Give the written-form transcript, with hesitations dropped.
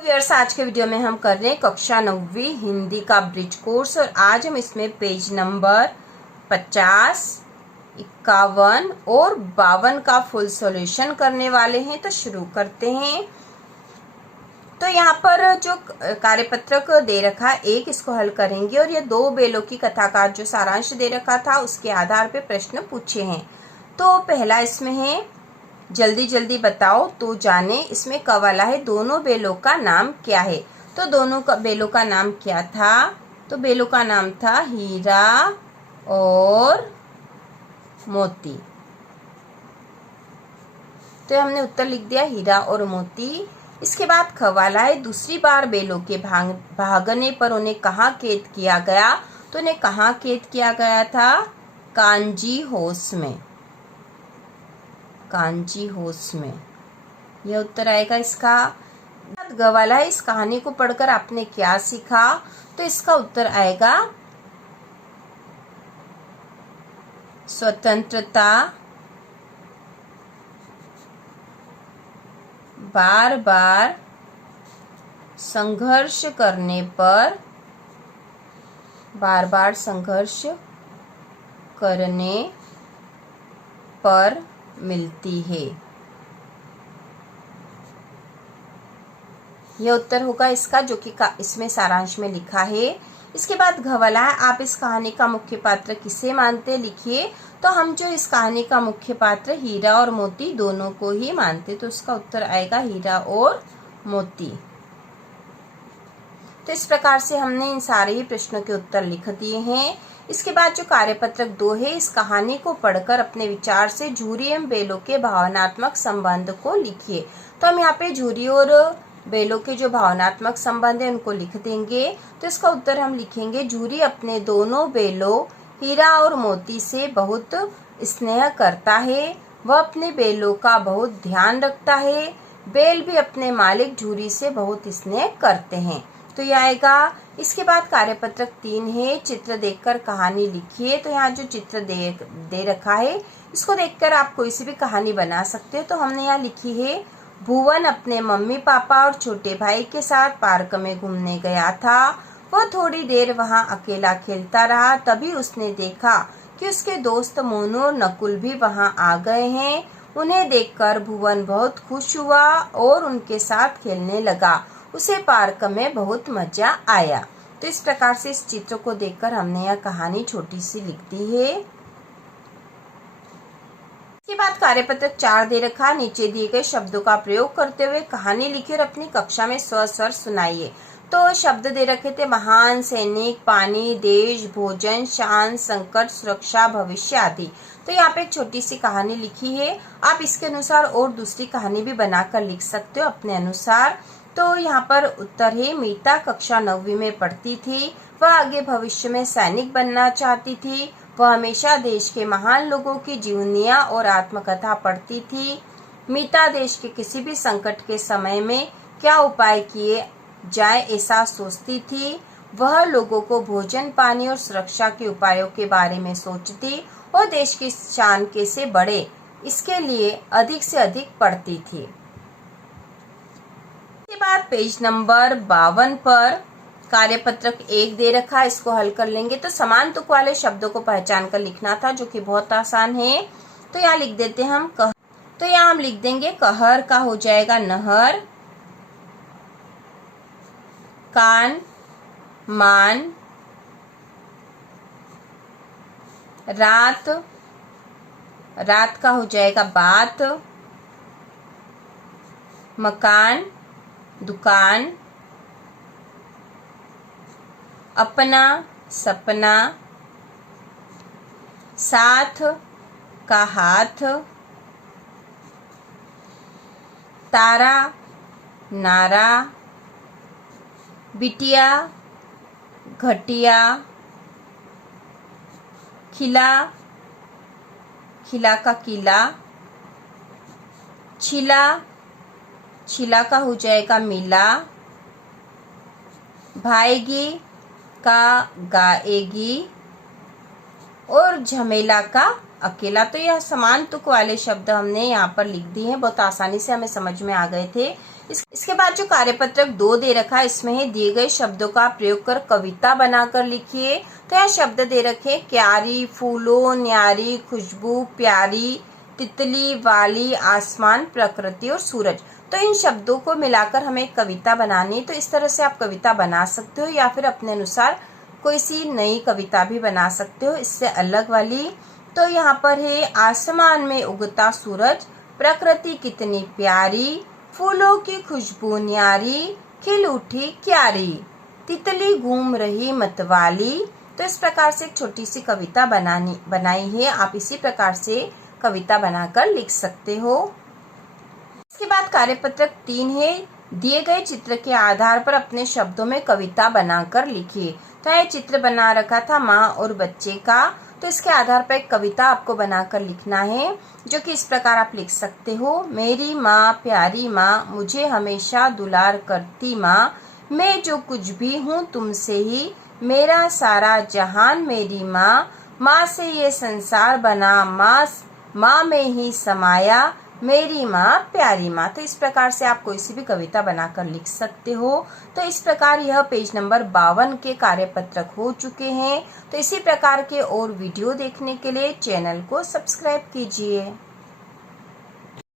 Viewers, आज के video में हम कर रहे हैं कक्षा 9वीं हिंदी का ब्रिज कोर्स और आज हम इसमें पेज नंबर 50, 51 और 52 का फुल सॉल्यूशन करने वाले हैं। तो शुरू करते हैं। तो यहाँ पर जो कार्यपत्रक दे रखा एक, इसको हल करेंगे और ये दो बेलों की कथा का जो सारांश दे रखा था उसके आधार पे प्रश्न पूछे हैं। तो पहला इसमें है जल्दी जल्दी बताओ तो जाने। इसमें क वाला है दोनों बेलों का नाम क्या है। तो दोनों का बेलों का नाम क्या था? तो बेलों का नाम था हीरा और मोती। तो हमने उत्तर लिख दिया हीरा और मोती। इसके बाद ख वाला है दूसरी बार बेलों के भागने पर उन्हें कहाँ कैद किया गया। तो उन्हें कहाँ कैद किया गया था? कांजी हाउस में। कांजी हाउस में, यह उत्तर आएगा इसका। ग वाला है इस कहानी को पढ़कर आपने क्या सीखा। तो इसका उत्तर आएगा स्वतंत्रता बार बार संघर्ष करने पर, बार बार संघर्ष करने पर मिलती है। यह उत्तर होगा इसका, जो कि इसमें सारांश में लिखा है। इसके बाद घ वाला है आप इस कहानी का मुख्य पात्र किसे मानते लिखिए। तो हम जो इस कहानी का मुख्य पात्र हीरा और मोती दोनों को ही मानते, तो इसका उत्तर आएगा हीरा और मोती। तो इस प्रकार से हमने इन सारे ही प्रश्नों के उत्तर लिख दिए हैं। इसके बाद जो कार्यपत्रक 2 है, इस कहानी को पढ़कर अपने विचार से झूरी एवं बेलों के भावनात्मक संबंध को लिखिए। तो हम यहाँ पे झूरी और बेलों के जो भावनात्मक संबंध है उनको लिख देंगे। तो इसका उत्तर हम लिखेंगे झूरी अपने दोनों बेलों हीरा और मोती से बहुत स्नेह करता है। वह अपने बेलों का बहुत ध्यान रखता है। बेल भी अपने मालिक झूरी से बहुत स्नेह करते हैं। तो यह आएगा। इसके बाद कार्यपत्रक 3 है चित्र देखकर कहानी लिखिए। तो यहाँ जो चित्र दे रखा है इसको देखकर आप कोई सी भी कहानी बना सकते हो। तो हमने यहाँ लिखी है भुवन अपने मम्मी पापा और छोटे भाई के साथ पार्क में घूमने गया था। वह थोड़ी देर वहाँ अकेला खेलता रहा, तभी उसने देखा कि उसके दोस्त मोनू और नकुल भी वहाँ आ गए हैं। उन्हें देखकर भुवन बहुत खुश हुआ और उनके साथ खेलने लगा। उसे पार्क में बहुत मजा आया। तो इस प्रकार से इस चित्र को देखकर हमने यह कहानी छोटी सी लिख दी है। इसके बाद कार्यपत्रक 4 दे रखा, नीचे दिए गए शब्दों का प्रयोग करते हुए कहानी लिखिए और अपनी कक्षा में स्वर सुनाइए। तो शब्द दे रखे थे महान, सैनिक, पानी, देश, भोजन, शान, संकट, सुरक्षा, भविष्य आदि। तो यहाँ पे एक छोटी सी कहानी लिखी है। आप इसके अनुसार और दूसरी कहानी भी बनाकर लिख सकते हो अपने अनुसार। तो यहाँ पर उत्तर है मीता कक्षा 9वीं में पढ़ती थी। वह आगे भविष्य में सैनिक बनना चाहती थी। वह हमेशा देश के महान लोगों की जीवनियाँ और आत्मकथा पढ़ती थी। मीता देश के किसी भी संकट के समय में क्या उपाय किए जाए ऐसा सोचती थी। वह लोगों को भोजन, पानी और सुरक्षा के उपायों के बारे में सोचती और देश की शान कैसे बढ़े इसके लिए अधिक से अधिक पढ़ती थी। इसके बाद पेज नंबर 52 पर कार्यपत्रक 1 दे रखा, इसको हल कर लेंगे। तो समान तुक वाले शब्दों को पहचान कर लिखना था, जो कि बहुत आसान है। तो यहाँ लिख देते हैं हम कह। तो यहाँ हम लिख देंगे कहर का हो जाएगा नहर, कान, मान, रात, रात का हो जाएगा बात, मकान, दुकान, अपना, सपना, साथ का हाथ, तारा, नारा, बिटिया, घटिया, खिला, खिला का किला, छिला, छिला का हो जाएगा मिला, भाएगी का गाएगी और झमेला का अकेला। तो यह समान तुक वाले शब्द हमने यहाँ पर लिख दिए हैं। बहुत आसानी से हमें समझ में आ गए थे इसके बाद जो कार्यपत्रक 2 दे रखा है, इसमें है दिए गए शब्दों का प्रयोग कर कविता बनाकर लिखिए। तो यह शब्द दे रखे क्यारी, फूलों, न्यारी, खुशबू, प्यारी, तितली, वाली, आसमान, प्रकृति और सूरज। तो इन शब्दों को मिलाकर हमें एक कविता बनानी है। तो इस तरह से आप कविता बना सकते हो या फिर अपने अनुसार कोई सी नई कविता भी बना सकते हो इससे अलग वाली। तो यहाँ पर है आसमान में उगता सूरज, प्रकृति कितनी प्यारी, फूलों की खुशबू न्यारी, खिल उठी क्यारी, तितली घूम रही मतवाली। तो इस प्रकार से एक छोटी सी कविता बनाई है। आप इसी प्रकार से कविता बनाकर लिख सकते हो। इसके बाद कार्यपत्रक 3 है दिए गए चित्र के आधार पर अपने शब्दों में कविता बनाकर लिखिए। तो यह चित्र बना रखा था माँ और बच्चे का। तो इसके आधार पर एक कविता आपको बनाकर लिखना है, जो कि इस प्रकार आप लिख सकते हो। मेरी माँ प्यारी माँ, मुझे हमेशा दुलार करती माँ, मैं जो कुछ भी हूँ तुमसे ही, मेरा सारा जहान मेरी माँ, माँ से ये संसार बना, माँ में ही समाया, मेरी माँ प्यारी माँ। तो इस प्रकार से आप कोई सी भी कविता बनाकर लिख सकते हो। तो इस प्रकार यह पेज नंबर 52 के कार्यपत्रक हो चुके हैं। तो इसी प्रकार के और वीडियो देखने के लिए चैनल को सब्सक्राइब कीजिए।